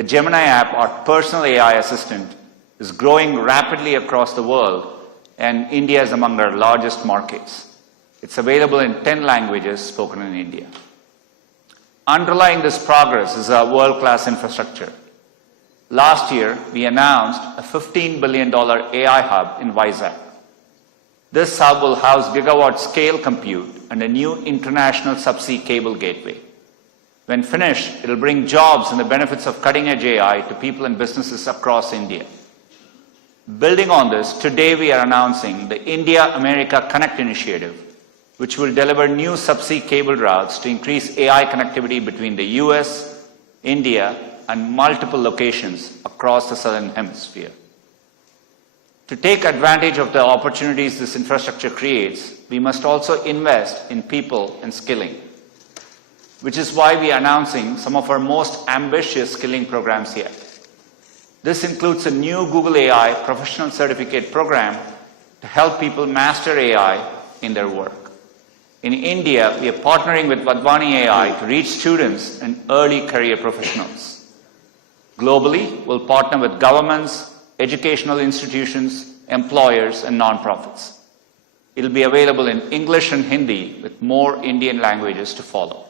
The Gemini app, our personal AI assistant, is growing rapidly across the world, and India is among our largest markets. It's available in 10 languages spoken in India. Underlying this progress is our world-class infrastructure. Last year, we announced a $15 billion AI hub in Vizag. This hub will house gigawatt-scale compute and a new international subsea cable gateway. When finished, it will bring jobs and the benefits of cutting-edge AI to people and businesses across India. Building on this, today we are announcing the India-America Connect initiative, which will deliver new subsea cable routes to increase AI connectivity between the US, India, and multiple locations across the Southern Hemisphere. To take advantage of the opportunities this infrastructure creates, we must also invest in people and skilling, which is why we are announcing some of our most ambitious skilling programs yet. This includes a new Google AI professional certificate program to help people master AI in their work. In India, we are partnering with Vadvani AI to reach students and early career professionals. Globally, we'll partner with governments, educational institutions, employers, and nonprofits. It'll be available in English and Hindi with more Indian languages to follow.